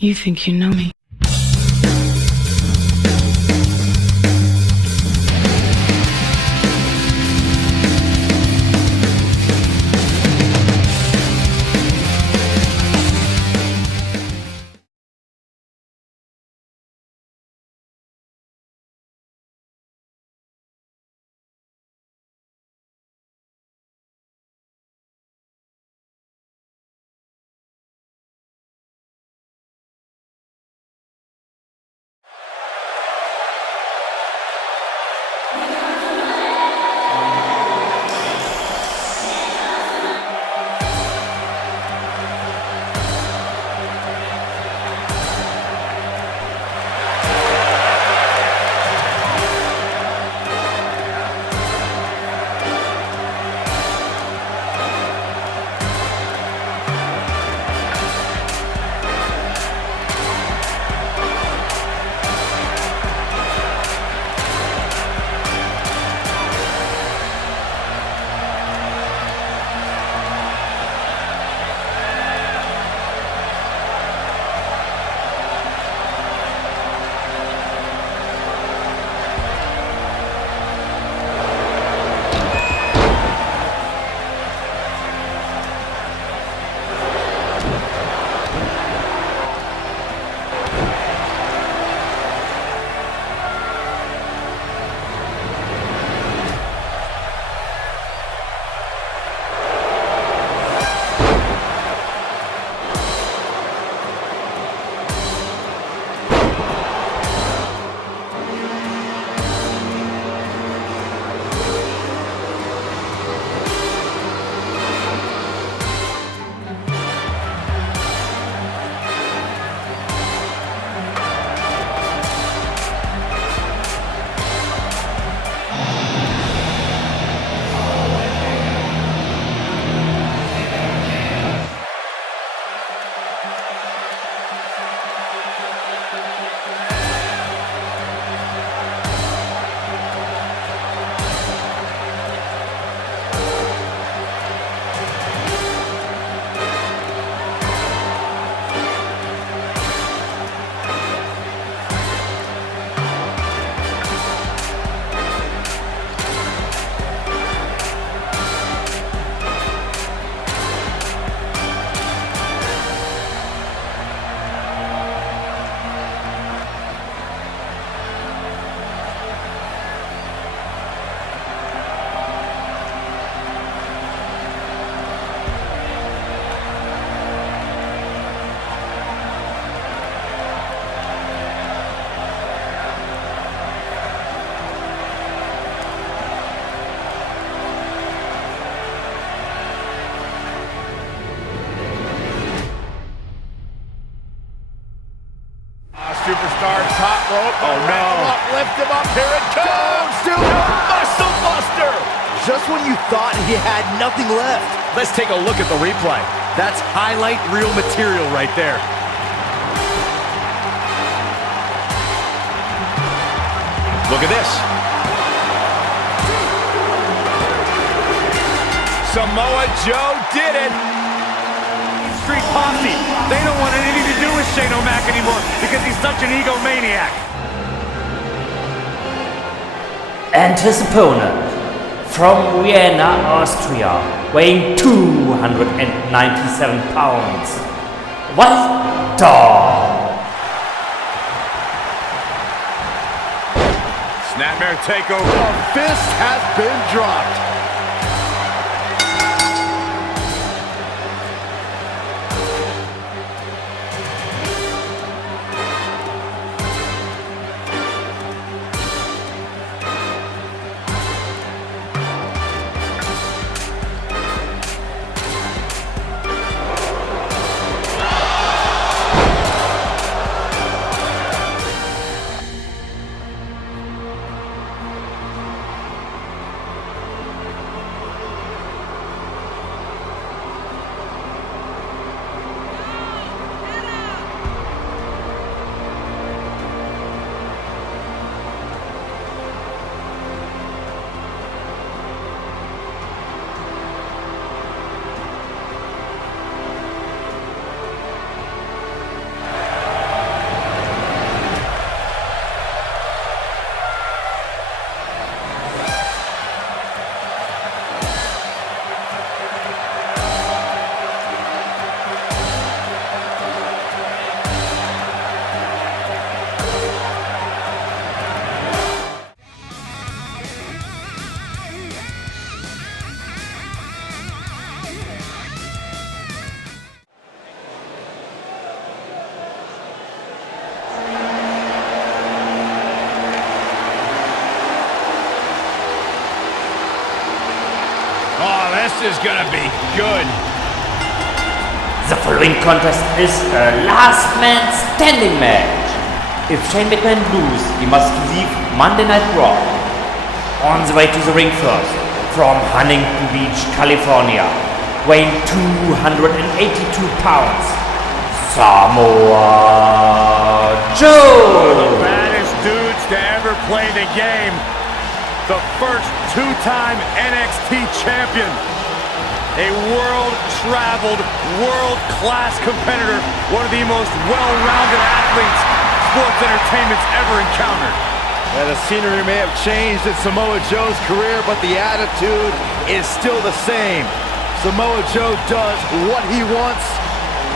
You think you know me. Superstar top rope. Oh no. Lift him up. Here it comes. Dude, muscle buster. Just when you thought he had nothing left. Let's take a look at the replay. That's highlight reel material right there. Look at this. Samoa Joe did it. Street Posse. They don't want anything to do with Shane O'Mac anymore because he's such an egomaniac. And his opponent, from Vienna, Austria, weighing 297 pounds, Willkommen. Snapmare takeover. The fist has been dropped. is gonna be good. The following contest is a last man standing match. If Shane McMahon loses, he must leave Monday Night Raw. On the way to the ring first, from Huntington Beach, California, weighing 282 pounds, Samoa Joe! One of the baddest dudes to ever play the game. The first two-time NXT champion. A world-traveled, world-class competitor. One of the most well-rounded athletes sports entertainment's ever encountered. Yeah, the scenery may have changed in Samoa Joe's career, but the attitude is still the same. Samoa Joe does what he wants,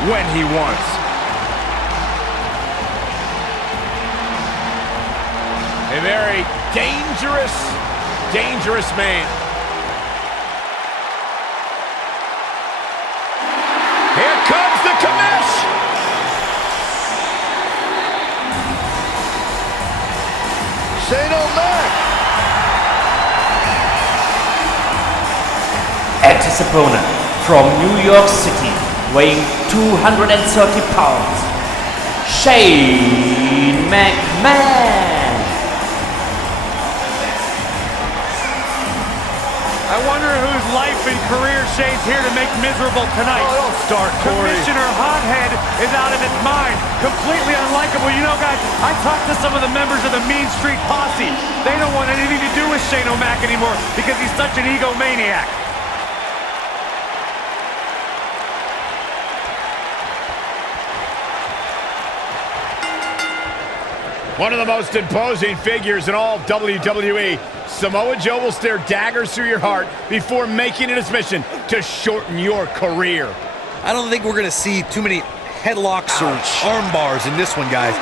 when he wants. A very dangerous, dangerous man. Here comes the commish! Shane O'Mac! And his opponent, from New York City, weighing 230 pounds, Shane McMahon! I wonder whose life and career Shane's here to make miserable tonight. Oh, don't start, Corey. Commissioner Hothead is out of his mind. Completely unlikable. You know, guys, I talked to some of the members of the Mean Street Posse. They don't want anything to do with Shane O'Mac anymore because he's such an egomaniac. One of the most imposing figures in all WWE. Samoa Joe will stare daggers through your heart before making it his mission to shorten your career. I don't think we're going to see too many headlocks or arm bars in this one, guys.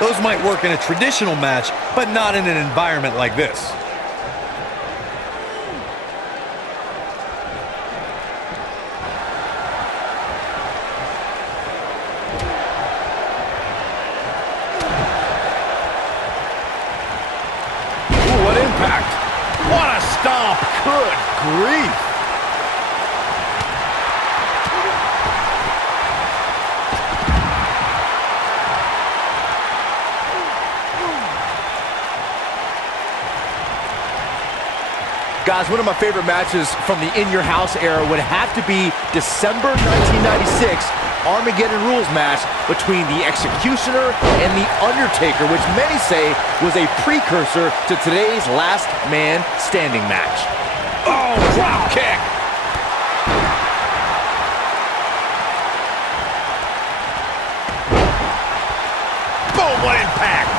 Those might work in a traditional match, but not in an environment like this. What impact! What a stomp! Good grief! Guys, one of my favorite matches from the In Your House era would have to be December 1996 Armageddon Rules match between the Executioner and the Undertaker, which many say was a precursor to today's Last Man Standing match. Oh, drop kick! Boom, what impact!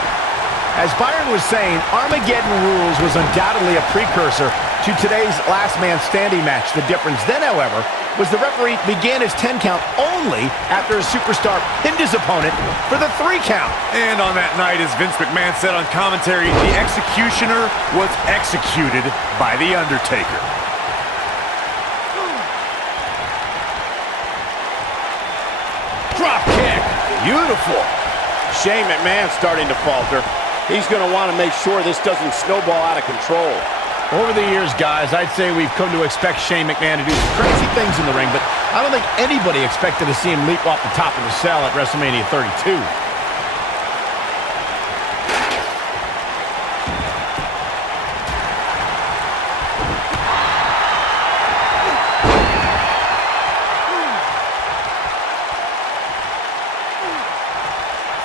As Byron was saying, Armageddon Rules was undoubtedly a precursor to today's Last Man Standing match. The difference then, however, was the referee began his 10 count only after a superstar pinned his opponent for the 3 count. And on that night, as Vince McMahon said on commentary, the Executioner was executed by the Undertaker. Drop kick! Beautiful! Shane McMahon starting to falter. He's going to want to make sure this doesn't snowball out of control. Over the years, guys, I'd say we've come to expect Shane McMahon to do some crazy things in the ring, but I don't think anybody expected to see him leap off the top of the cell at WrestleMania 32.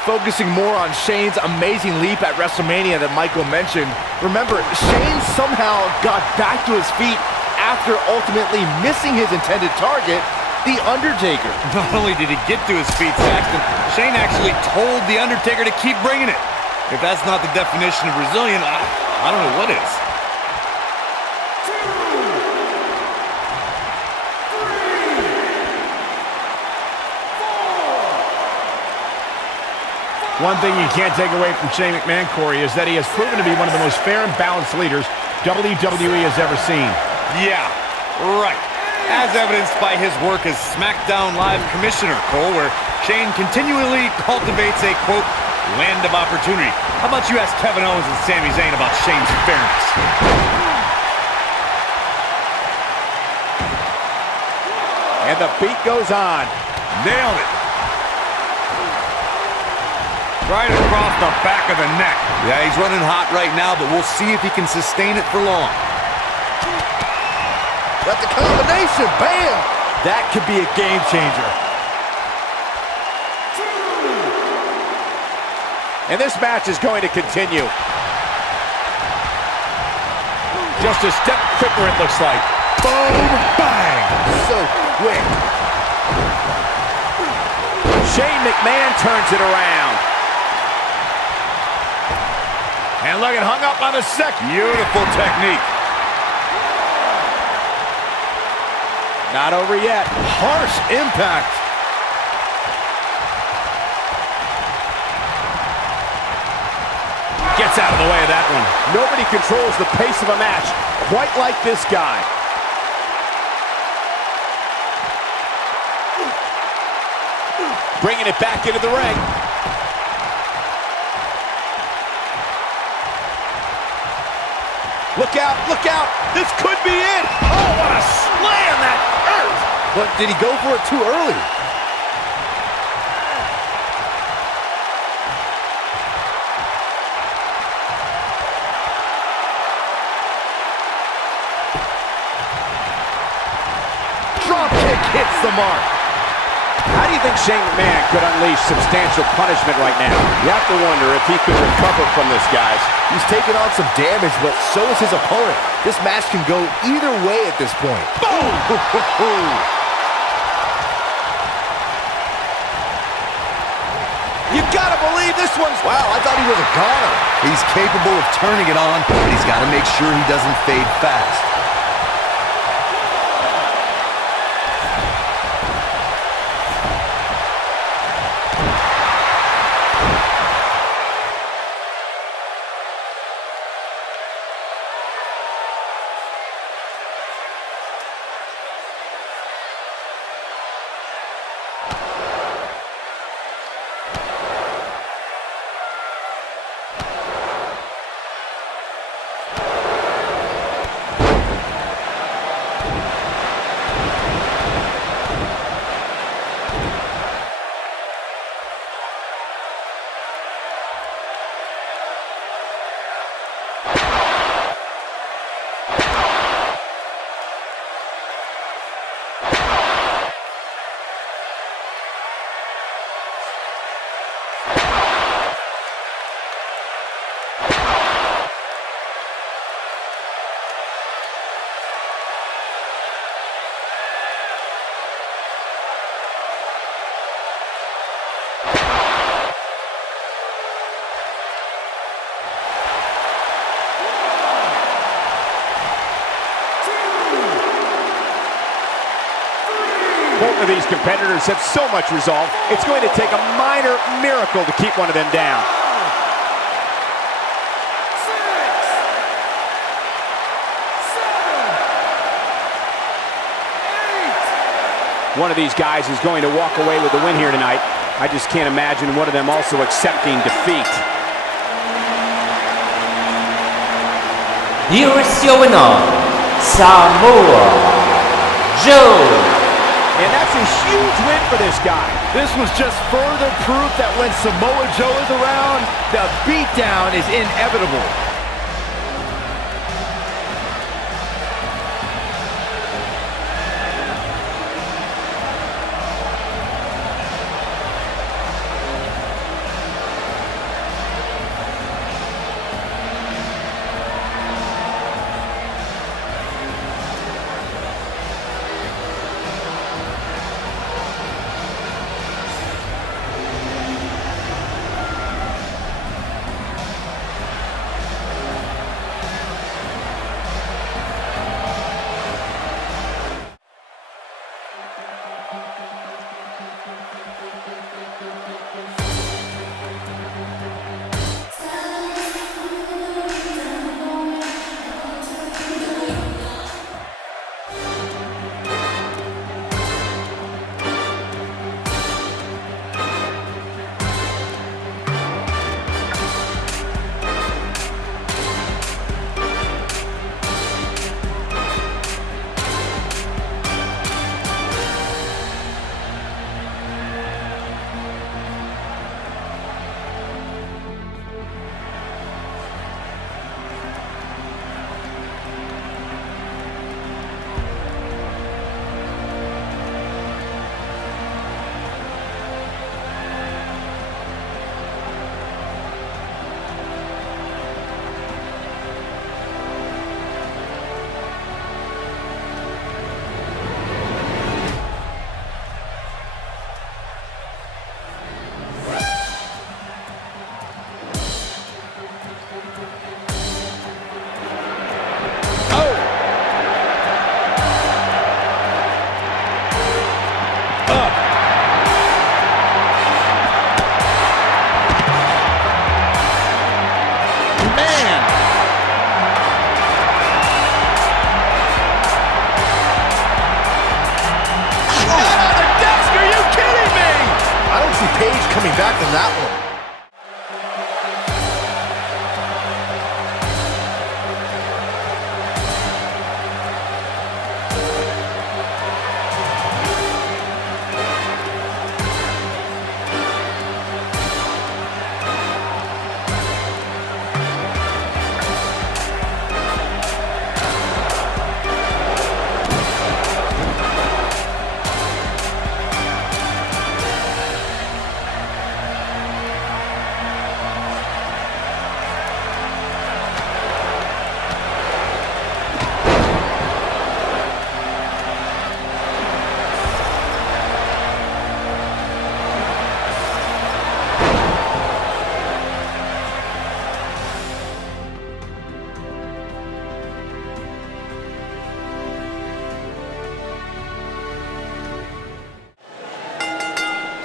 Focusing more on Shane's amazing leap at WrestleMania that Michael mentioned. Remember, Shane somehow got back to his feet after ultimately missing his intended target, The Undertaker. Not only did he get to his feet, Saxton, Shane actually told The Undertaker to keep bringing it. If that's not the definition of resilient, I don't know what is. One thing you can't take away from Shane McMahon, Corey, is that he has proven to be one of the most fair and balanced leaders WWE has ever seen. Yeah, right. As evidenced by his work as SmackDown Live Commissioner, Cole, where Shane continually cultivates a, quote, land of opportunity. How about you ask Kevin Owens and Sami Zayn about Shane's fairness? And the beat goes on. Nailed it. Right across the back of the neck. Yeah, he's running hot right now, but we'll see if he can sustain it for long. That's a combination. Bam! That could be a game changer. And this match is going to continue. Just a step quicker, it looks like. Boom! Bang! So quick. Shane McMahon turns it around. And look, it hung up on the second. Beautiful technique. Not over yet. Harsh impact. Gets out of the way of that one. Nobody controls the pace of a match quite like this guy. Bringing it back into the ring. Look out, look out. This could be it. Oh, what a slam that hurt. But did he go for it too early? Drop kick hits the mark. How do you think Shane McMahon could unleash substantial punishment right now? You have to wonder if he could recover from this, guys. He's taken on some damage, but so is his opponent. This match can go either way at this point. Boom! You gotta believe this one's... Wow, I thought he was a goner. He's capable of turning it on, but he's got to make sure he doesn't fade fast. Both of these competitors have so much resolve, it's going to take a minor miracle to keep one of them down. One of these guys is going to walk away with the win here tonight. I just can't imagine one of them also accepting defeat. Here is your winner, Samoa Joe. And that's a huge win for this guy. This was just further proof that when Samoa Joe is around, the beatdown is inevitable. coming back from that one.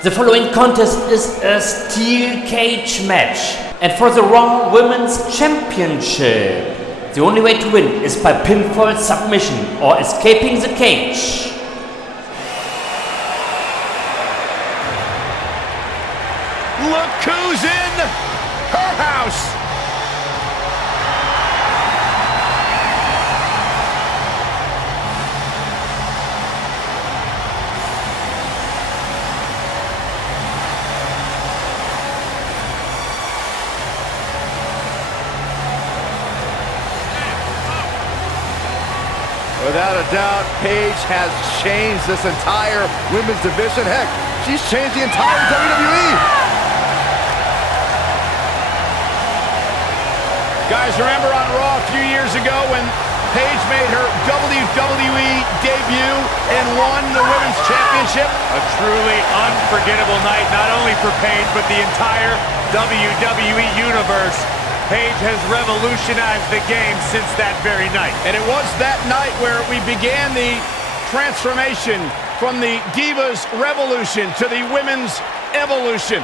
The following contest is a steel cage match, and for the Raw Women's Championship, the only way to win is by pinfall submission or escaping the cage. Look who's in her house! Without a doubt, Paige has changed this entire women's division. Heck, she's changed the entire WWE. Guys, remember on Raw a few years ago when Paige made her WWE debut and won the Women's Championship? A truly unforgettable night, not only for Paige, but the entire WWE Universe. Paige has revolutionized the game since that very night. And it was that night where we began the transformation from the Divas Revolution to the Women's Evolution.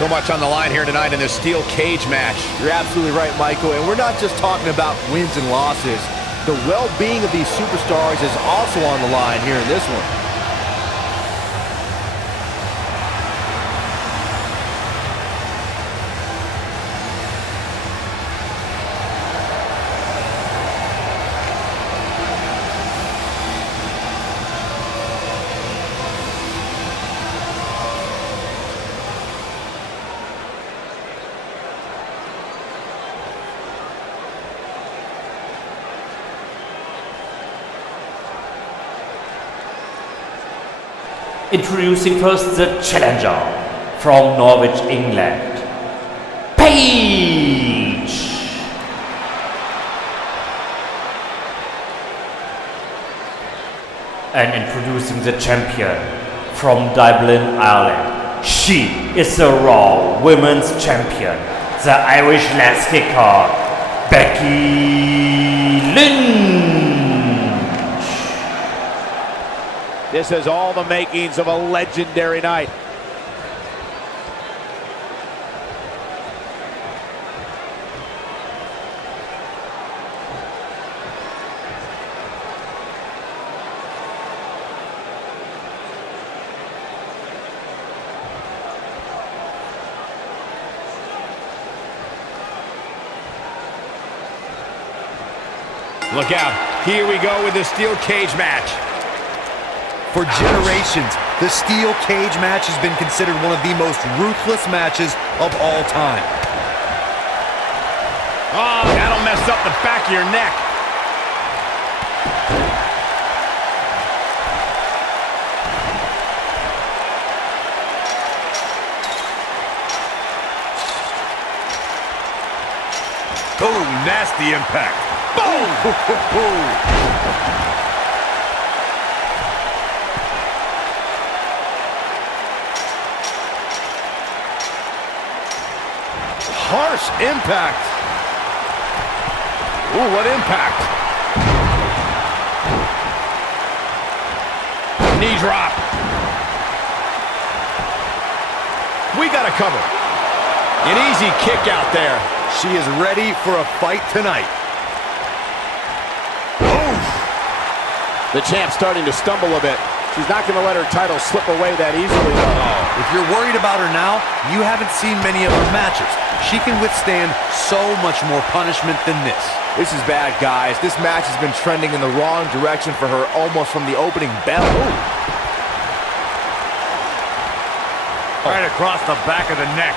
So much on the line here tonight in this steel cage match. You're absolutely right, Michael. And we're not just talking about wins and losses. The well-being of these superstars is also on the line here in this one. Introducing first the challenger from Norwich, England, Paige. And introducing the champion from Dublin, Ireland. She is the Raw Women's Champion, the Irish Lass Kicker, Becky Lynch. This has all the makings of a legendary night. Look out. Here we go with the steel cage match. For generations, the steel cage match has been considered one of the most ruthless matches of all time. Oh, that'll mess up the back of your neck. Oh, nasty impact. Boom! Harsh impact. Ooh, what impact. Knee drop. We got to cover. An easy kick out there. She is ready for a fight tonight. The champ's starting to stumble a bit. She's not going to let her title slip away that easily, though. If you're worried about her now, you haven't seen many of her matches. She can withstand so much more punishment than this. This is bad, guys. This match has been trending in the wrong direction for her almost from the opening bell. Right across the back of the neck.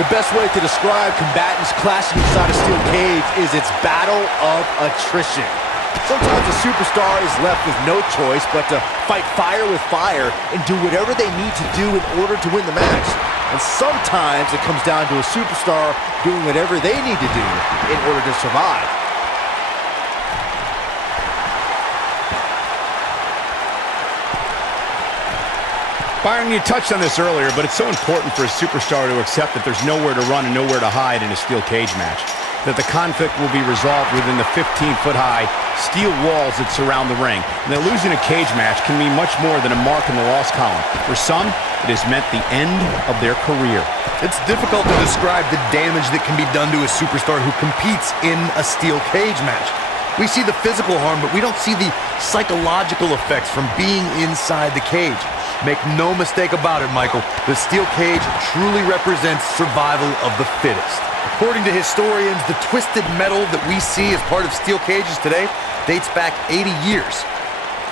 The best way to describe combatants clashing inside a steel cage is its battle of attrition. Sometimes a superstar is left with no choice but to fight fire with fire and do whatever they need to do in order to win the match. And sometimes it comes down to a superstar doing whatever they need to do in order to survive. Byron, you touched on this earlier, but it's so important for a superstar to accept that there's nowhere to run and nowhere to hide in a steel cage match. That the conflict will be resolved within the 15-foot-high steel walls that surround the ring. And that losing a cage match can mean much more than a mark in the loss column. For some, it has meant the end of their career. It's difficult to describe the damage that can be done to a superstar who competes in a steel cage match. We see the physical harm, but we don't see the psychological effects from being inside the cage. Make no mistake about it, Michael. The steel cage truly represents survival of the fittest. According to historians, the twisted metal that we see as part of steel cages today dates back 80 years.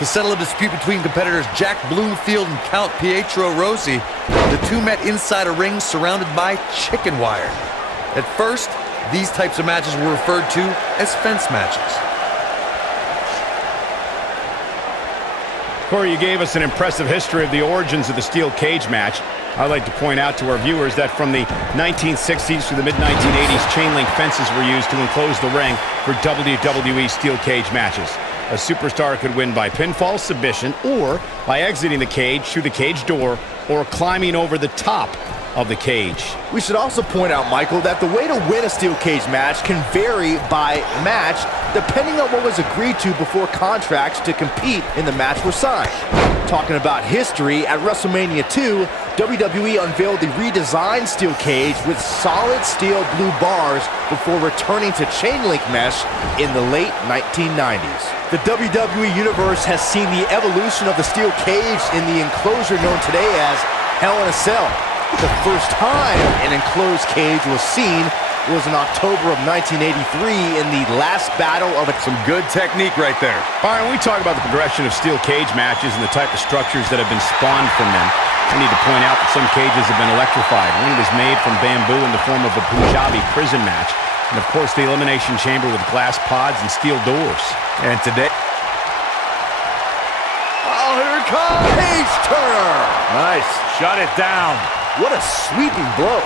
To settle a dispute between competitors Jack Bloomfield and Count Pietro Rossi, the two met inside a ring surrounded by chicken wire. At first, these types of matches were referred to as fence matches. Corey, you gave us an impressive history of the origins of the steel cage match. I'd like to point out to our viewers that from the 1960s to the mid-1980s, chain link fences were used to enclose the ring for WWE steel cage matches. A superstar could win by pinfall, submission, or by exiting the cage through the cage door, or climbing over the top of the cage. We should also point out, Michael, that the way to win a steel cage match can vary by match depending on what was agreed to before contracts to compete in the match were signed. Talking about history, at WrestleMania 2, WWE unveiled the redesigned steel cage with solid steel blue bars before returning to chain link mesh in the late 1990s. The WWE Universe has seen the evolution of the steel cage in the enclosure known today as Hell in a Cell. The first time an enclosed cage was seen was in October of 1983 in the last battle of Some good technique right there. Byron, we talk about the progression of steel cage matches and the type of structures that have been spawned from them. I need to point out that some cages have been electrified. One was made from bamboo in the form of a Punjabi prison match. And of course, the elimination chamber with glass pods and steel doors. And today... Oh, here it comes! Paige Turner! Nice. Shut it down. What a sweeping blow.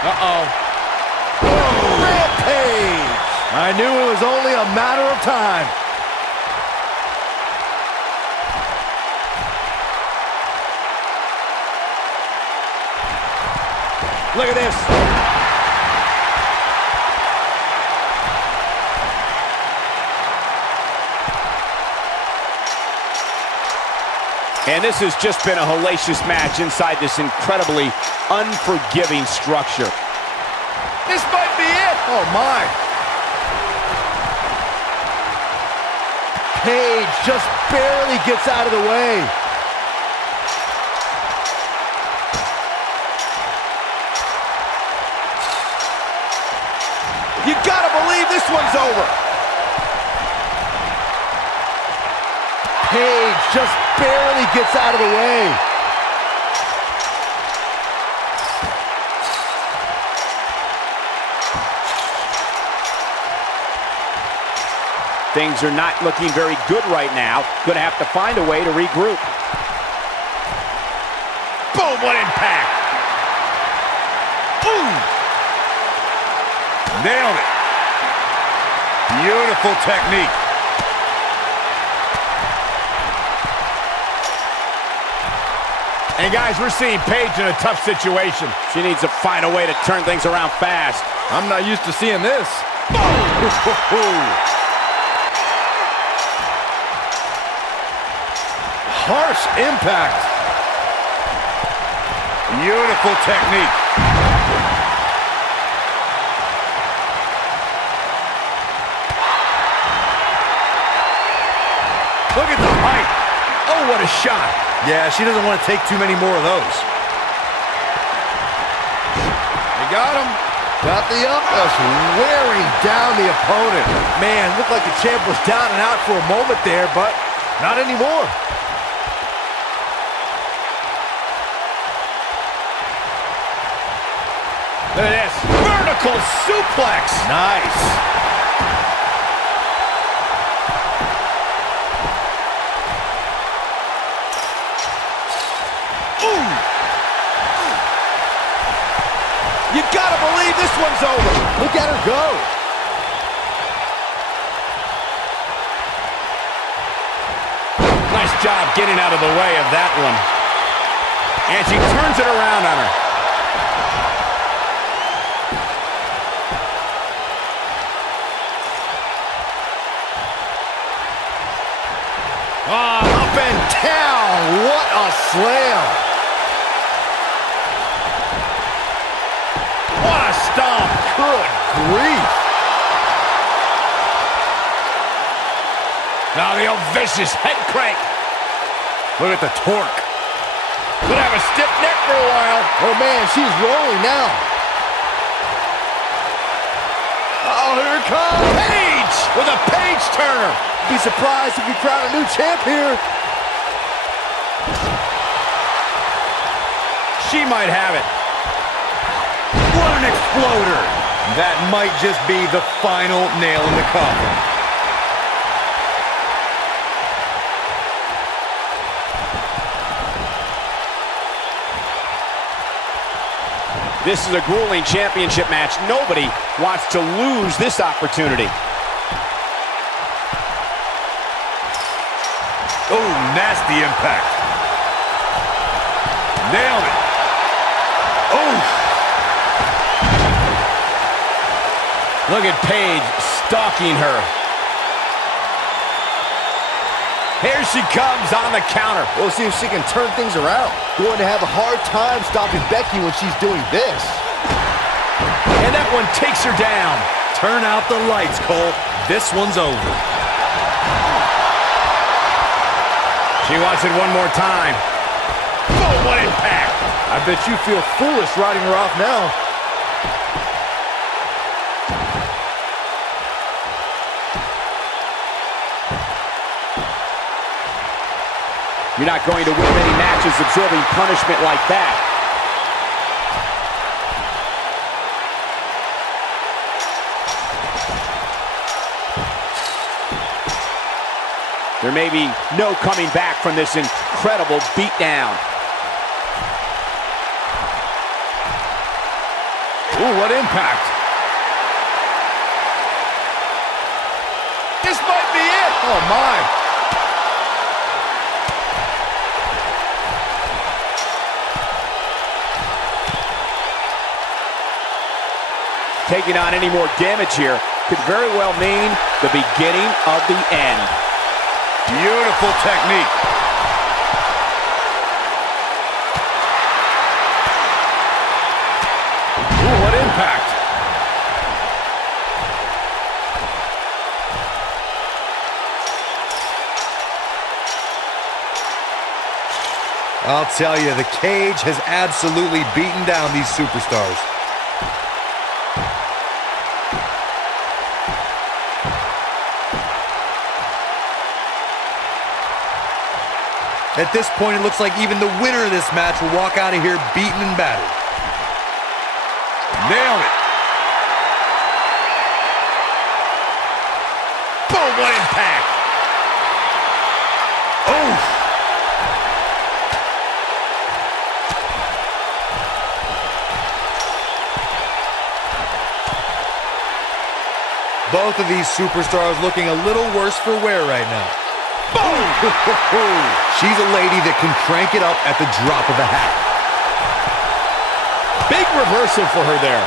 Uh-oh. Rampage! I knew it was only a matter of time. Look at this. And this has just been a hellacious match inside this incredibly unforgiving structure. This might be it. Oh, my. Paige just barely gets out of the way. You gotta believe this one's over. Paige just barely gets out of the way. Things are not looking very good right now. Gonna have to find a way to regroup. Boom, what impact. Boom. Nailed it. Beautiful technique. And guys, we're seeing Paige in a tough situation. She needs to find a way to turn things around fast. I'm not used to seeing this. Harsh impact. Beautiful technique. Look at the height. Oh, what a shot. Yeah, she doesn't want to take too many more of those. They got him. Got the up, just wearing down the opponent. Man, looked like the champ was down and out for a moment there, but not anymore. Look at this. Vertical suplex. Nice. You gotta believe this one's over. Look at her go. Nice job getting out of the way of that one. And she turns it around on her. Up and down. What a slam. What a stomp. Good grief. Now the old vicious head crank. Look at the torque. Could have a stiff neck for a while. Oh, man, she's rolling now. Oh, here it comes. Paige with a page turner. Be surprised if we crown a new champ here. She might have it. What an exploder. That might just be the final nail in the coffin. This is a grueling championship match. Nobody wants to lose this opportunity. Oh, nasty impact. Nailed it. Oh. Look at Paige stalking her. Here she comes on the counter. We'll see if she can turn things around. Going to have a hard time stopping Becky when she's doing this. And that one takes her down. Turn out the lights, Cole. This one's over. She wants it one more time. Oh, what impact. I bet you feel foolish riding her off now. You're not going to win many matches absorbing punishment like that. There may be no coming back from this incredible beatdown. Ooh, what impact. This might be it. Oh, my. Taking on any more damage here could very well mean the beginning of the end. Beautiful technique. Ooh, what impact. I'll tell you, the cage has absolutely beaten down these superstars. At this point, it looks like even the winner of this match will walk out of here beaten and battered. Nailed it. Boom, what impact. Oh. Both of these superstars looking a little worse for wear right now. Boom! She's a lady that can crank it up at the drop of a hat. Big reversal for her there.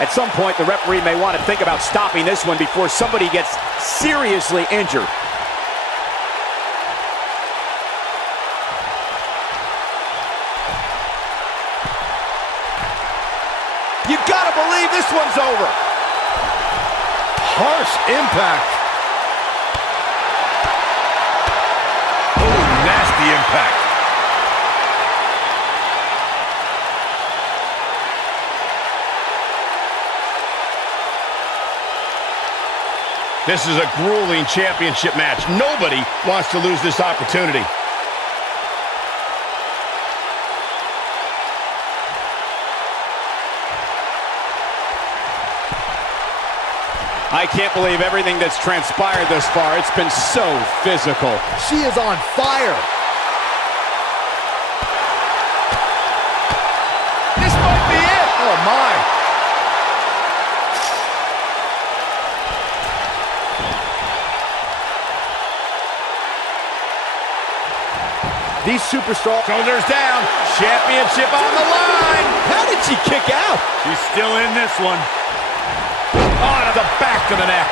At some point, the referee may want to think about stopping this one before somebody gets seriously injured. You gotta believe this one's over. Harsh impact. Oh, nasty impact. This is a grueling championship match. Nobody wants to lose this opportunity. I can't believe everything that's transpired thus far. It's been so physical. She is on fire. This might be it. Oh, my. These superstars... Shoulders down. Championship on the line. How did she kick out? She's still in this one. On to the back of the neck.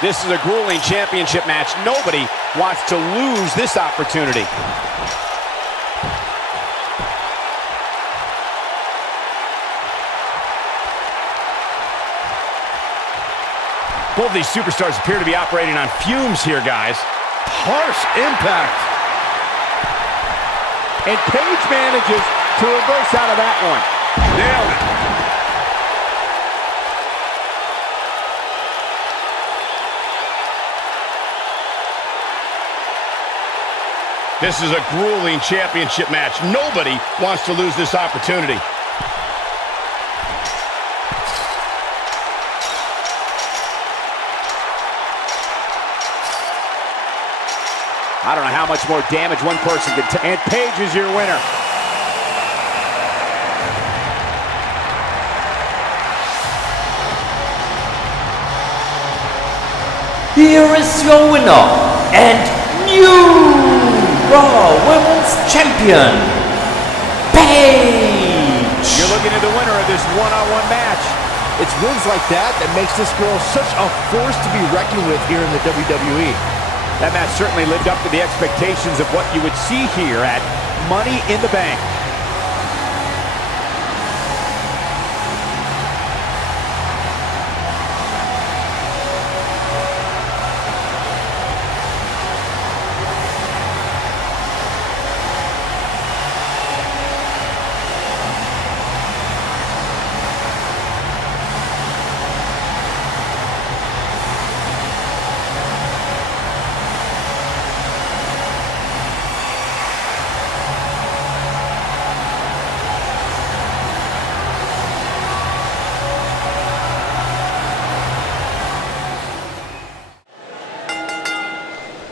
This is a grueling championship match. Nobody wants to lose this opportunity. Both these superstars appear to be operating on fumes here, guys. Harsh impact. And Paige manages to reverse out of that one. Nailed it. This is a grueling championship match. Nobody wants to lose this opportunity. I don't know how much more damage one person can take. And Paige is your winner. Here is your winner and new Raw Women's Champion, Paige. You're looking at the winner of this one-on-one match. It's wins like that that makes this girl such a force to be reckoned with here in the WWE. That match certainly lived up to the expectations of what you would see here at Money in the Bank.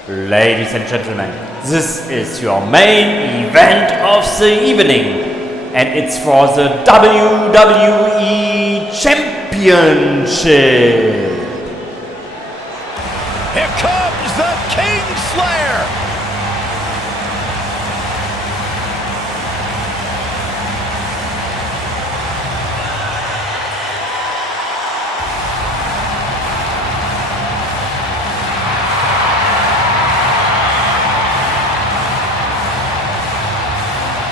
Ladies and gentlemen, this is your main event of the evening, and it's for the WWE Championship. Here comes the Kingslayer!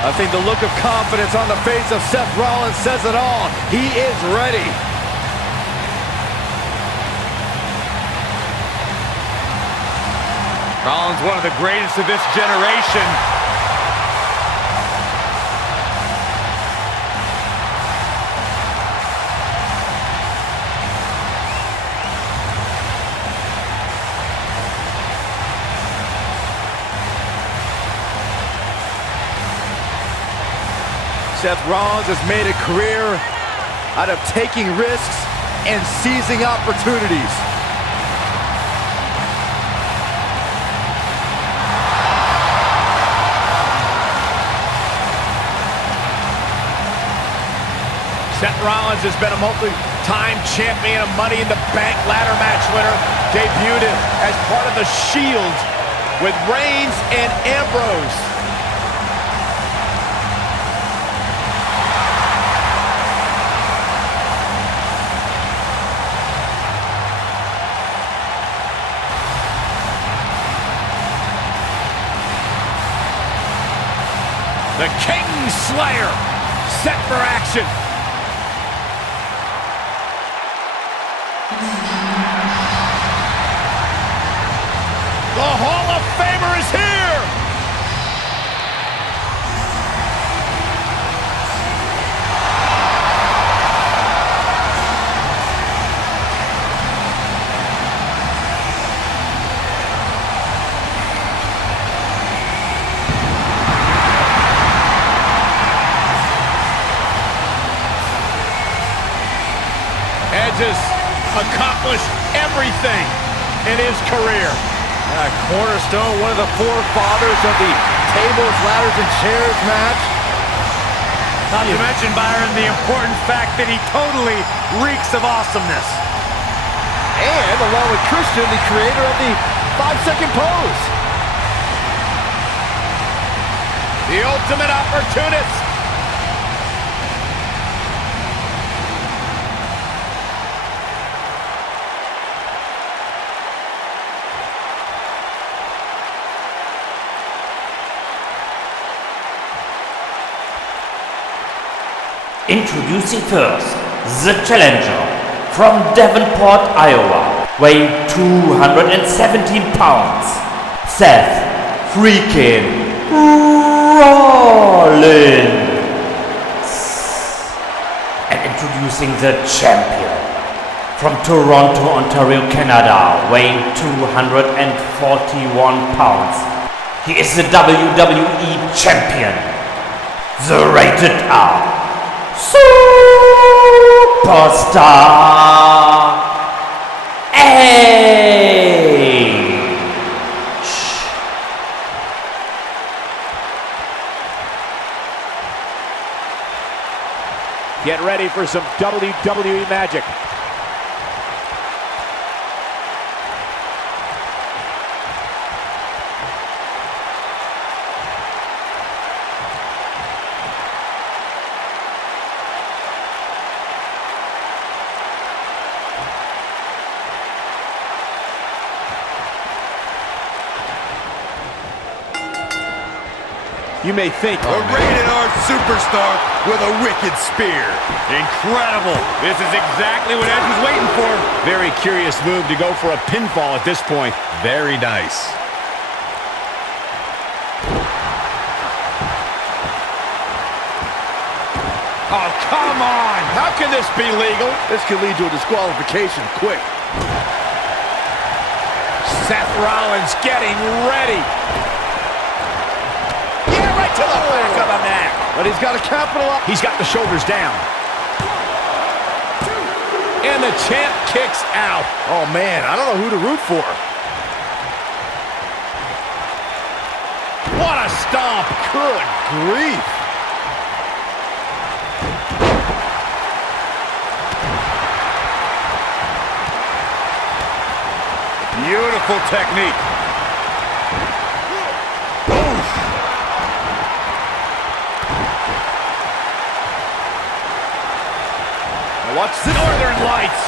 I think the look of confidence on the face of Seth Rollins says it all. He is ready. Rollins, one of the greatest of this generation. Seth Rollins has made a career out of taking risks and seizing opportunities. Seth Rollins has been a multi-time champion, a Money in the Bank ladder match winner, debuted as part of the Shield with Reigns and Ambrose. The King Slayer set for action. The Hall of Famer is here! Edge has accomplished everything in his career. Cornerstone, one of the forefathers of the tables, ladders, and chairs match. Not to mention, Byron, the important fact that he totally reeks of awesomeness. And along with Christian, the creator of the 5-second pose. The ultimate opportunist. Introducing first, the challenger from Davenport, Iowa, weighing 217 pounds, Seth freaking Rollins. And introducing the champion from Toronto, Ontario, Canada, weighing 241 pounds. He is the WWE champion, the RatedR Superstar Paige. Get ready for some WWE magic. You may think a RatedR superstar with a wicked spear. Incredible. This is exactly what Edge was waiting for. very curious move to go for a pinfall at this point. Very nice. Oh, come on! How can this be legal? This could lead to a disqualification quick. Seth Rollins getting ready. Yeah, right to the back of the neck. But he's got to capitalize. He's got the shoulders down. And the champ kicks out. Oh, man, I don't know who to root for. What a stomp. Good grief. Beautiful technique. Oof. What's the Northern Lights?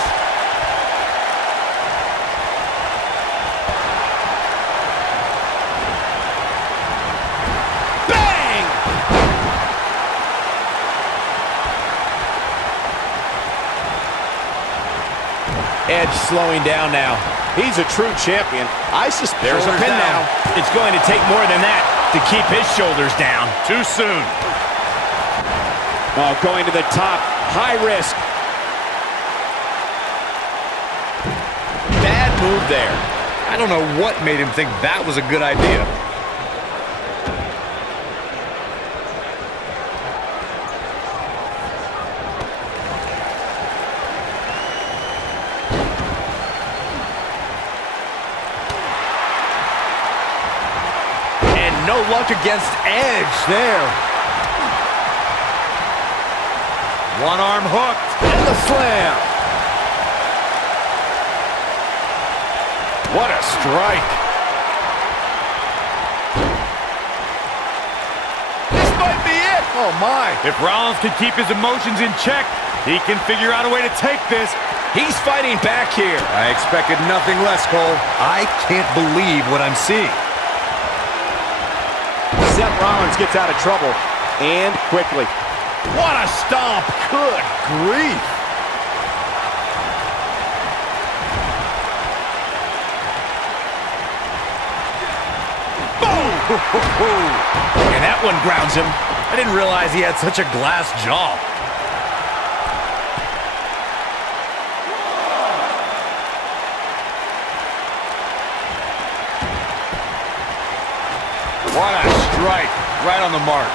Bang! Edge slowing down now. He's a true champion. I suspect there's a pin now. It's going to take more than that to keep his shoulders down. Too soon. Oh, going to the top. High risk. Bad move there. I don't know what made him think that was a good idea. No luck against Edge there. One arm hooked. And the slam. What a strike. This might be it. Oh, my. If Rollins can keep his emotions in check, he can figure out a way to take this. He's fighting back here. I expected nothing less, Cole. I can't believe what I'm seeing. Seth Rollins gets out of trouble, and quickly. What a stomp. Good grief. And that one grounds him. I didn't realize he had such a glass jaw. What a strike. Right on the mark.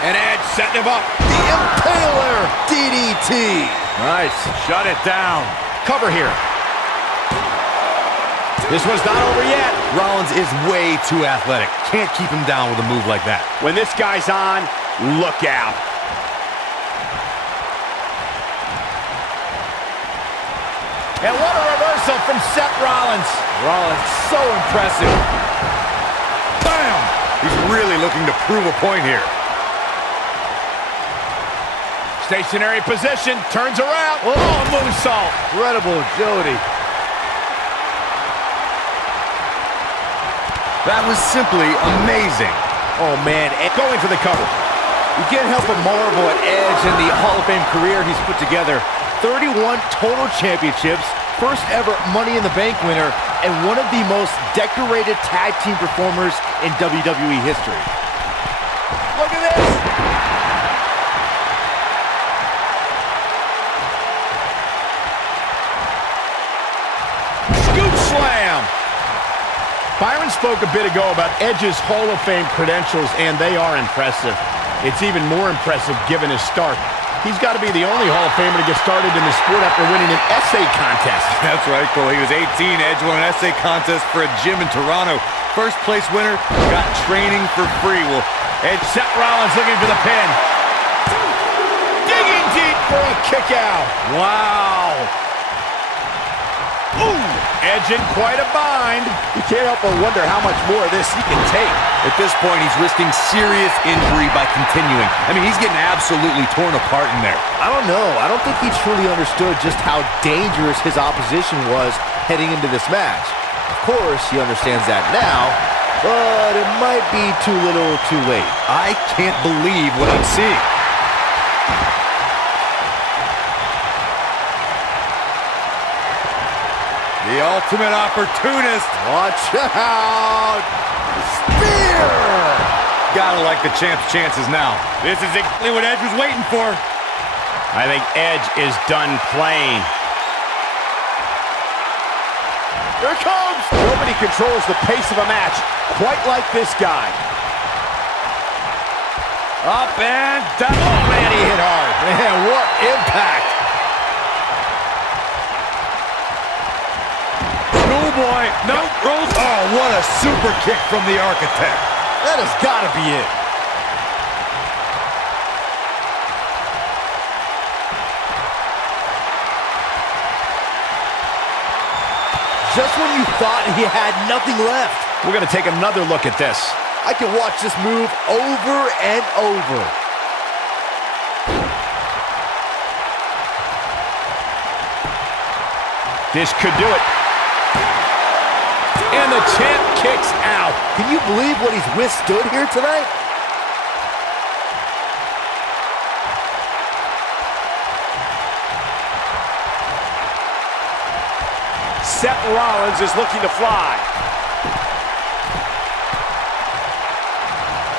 And Edge setting him up. The Impaler DDT. Nice. Shut it down. Cover here. This one's not over yet. Rollins is way too athletic. Can't keep him down with a move like that. When this guy's on, look out. And what a reversal from Seth Rollins. Rollins, so impressive. Bam! He's really looking to prove a point here. Stationary position, turns around. Oh, moonsault. Incredible agility. That was simply amazing. Oh, man. Going for the cover. You can't help but marvel at Edge and the Hall of Fame career he's put together. 31 total championships, first ever Money in the Bank winner, and one of the most decorated tag team performers in WWE history. Look at this! Scoop slam. Byron spoke a bit ago about Edge's Hall of Fame credentials, and they are impressive. It's even more impressive given his start. He's got to be the only Hall of Famer to get started in the sport after winning an essay contest. That's right, Cole. He was 18. Edge won an essay contest for a gym in Toronto. First place winner, got training for free. Well, Edge, Seth Rollins looking for the pin. Digging deep for a kick out. Wow! Ooh, Edge in quite a bind. You can't help but wonder how much more of this he can take. At this point, he's risking serious injury by continuing. I mean, he's getting absolutely torn apart in there. I don't know. I don't think he truly understood just how dangerous his opposition was heading into this match. Of course, he understands that now, but it might be too little too late. I can't believe what I'm seeing. the ultimate opportunist. Watch out! Spear! Gotta like the champ's chances now. This is exactly what Edge was waiting for. I think Edge is done playing. Here it comes! Nobody controls the pace of a match quite like this guy. Up and down. Oh, man, he hit hard. Man, what impact! Schoolboy. No, rolls. Oh, what a super kick from the Architect. That has got to be it. Just when you thought he had nothing left. We're going to take another look at this. I can watch this move over and over. This could do it. And the champ kicks out. Can you believe what he's withstood here tonight? Seth Rollins is looking to fly.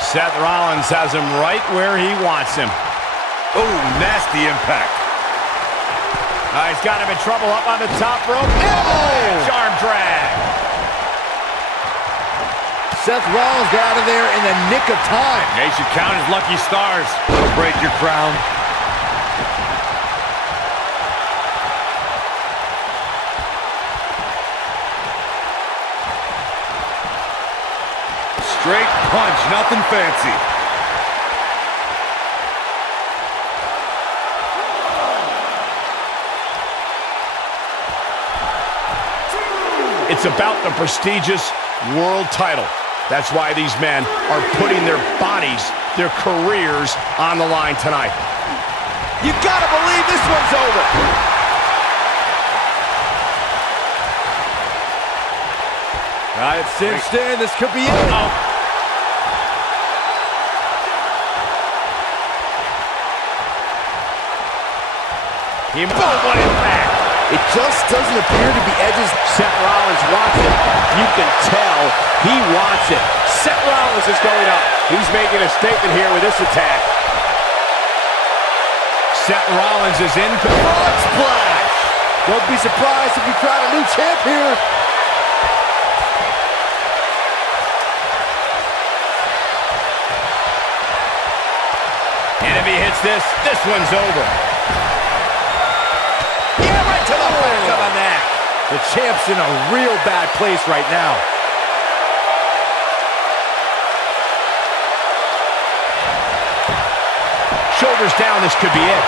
Seth Rollins has him right where he wants him. Oh, nasty impact. He's got him in trouble up on the top rope. Oh! Arm drag. Seth Rollins got out of there in the nick of time. They should count his lucky stars. Don't break your crown. Straight punch, nothing fancy. It's about the prestigious world title. That's why these men are putting their bodies, their careers on the line tonight. You gotta believe this one's over. It's cinched in. This could be it. Boom, what impact! It just doesn't appear to be Edge's. Seth Rollins wants it. You can tell he wants it. Seth Rollins is going up. He's making a statement here with this attack. Seth Rollins is in. Frog splash! Don't be surprised if you crown a new champ here. And if he hits this, this one's over. Yeah, right to the back of the neck. The champ's in a real bad place right now. Shoulders down, this could be it.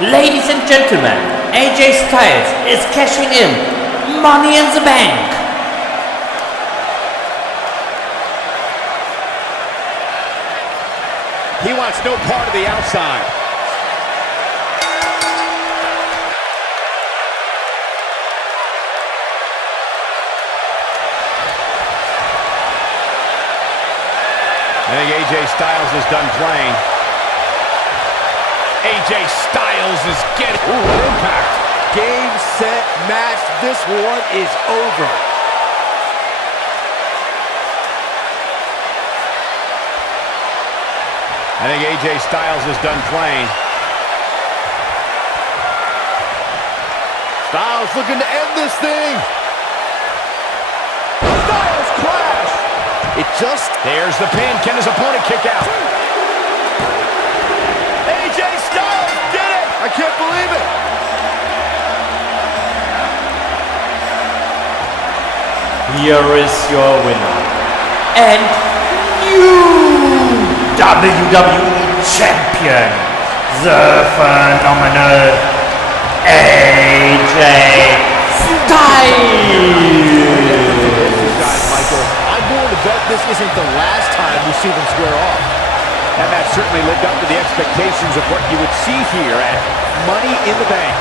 Ladies and gentlemen, AJ Styles is cashing in Money in the Bank. He wants no part of the outside. I think AJ Styles is done playing. AJ Styles is getting... Ooh, what impact. Game, set, match. This one is over. I think AJ Styles is done playing. Styles looking to end this thing. Styles crash. It just... There's the pin. Can his opponent kick out? AJ Styles did it. I can't believe it. Here is your winner and new WWE champion, the phenomenal AJ Styles. Michael, I'm willing to bet this isn't the last time we see them square off. And that certainly lived up to the expectations of what you would see here at Money in the Bank.